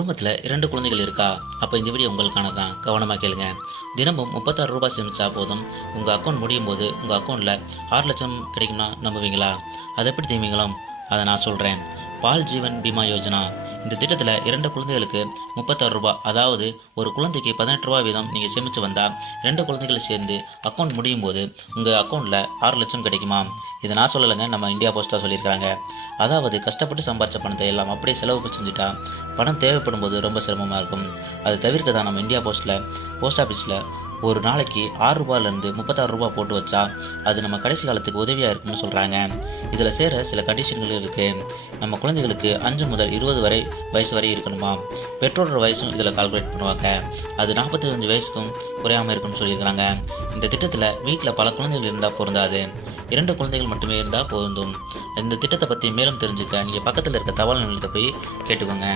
குடும்பத்தில் 2 குழந்தைகள் இருக்கா? அப்போ இந்த வீடியோ உங்களுக்கான தான். கவனமாக கேளுங்க. தினமும் ரூ. 36 சேமிச்சா போதும். உங்கள் அக்கௌண்ட் முடியும் போது உங்கள் அக்கௌண்ட்டில் 6 லட்சம் கிடைக்கும்னா நம்புவீங்களா? அதை எப்படி தீமிங்களும் அதை நான் சொல்கிறேன். பால் ஜீவன் பீமா யோஜனா. இந்த திட்டத்தில் 2 குழந்தைகளுக்கு ரூ. 36, அதாவது ஒரு குழந்தைக்கு ரூ. 18 வீதம் நீங்கள் சேமித்து வந்தால் 2 குழந்தைகளை சேர்ந்து அக்கௌண்ட் முடியும் போது உங்கள் அக்கௌண்ட்டில் 6 லட்சம் கிடைக்குமா? இதை நான் சொல்லலைங்க, நம்ம இந்தியா போஸ்ட்டாக சொல்லியிருக்கிறாங்க. அதாவது கஷ்டப்பட்டு சம்பாரித்த பணத்தை எல்லாம் அப்படியே செலவு செஞ்சுட்டா பணம் தேவைப்படும் போது ரொம்ப சிரமமாக இருக்கும். அது தவிர்க்க தான் நம்ம இந்தியா போஸ்ட் ஆஃபீஸில் ஒரு நாளைக்கு ரூ. 6லேருந்து ரூ. 36 போட்டு வச்சா அது நம்ம கடைசி காலத்துக்கு உதவியாக இருக்குன்னு சொல்கிறாங்க. இதில் சேர சில கண்டிஷன்கள் இருக்குது. நம்ம குழந்தைகளுக்கு 5 முதல் 20 வயசு வரை இருக்கணுமா. பெற்றோரோட வயசும் இதில் கால்குலேட் பண்ணுவாங்க. அது 45 வயசுக்கும் குறையாமல் இருக்குன்னு சொல்லியிருக்கிறாங்க. இந்த திட்டத்தில் வீட்டில் பல குழந்தைகள் இருந்தால் பொருந்தாது, 2 குழந்தைகள் மட்டுமே இருந்தால் பொருந்தும். இந்த திட்டத்தை பற்றி மேலும் தெரிஞ்சுக்க நீங்கள் பக்கத்தில் இருக்க தபால் நிலையத்தை போய் கேட்டுக்கோங்க.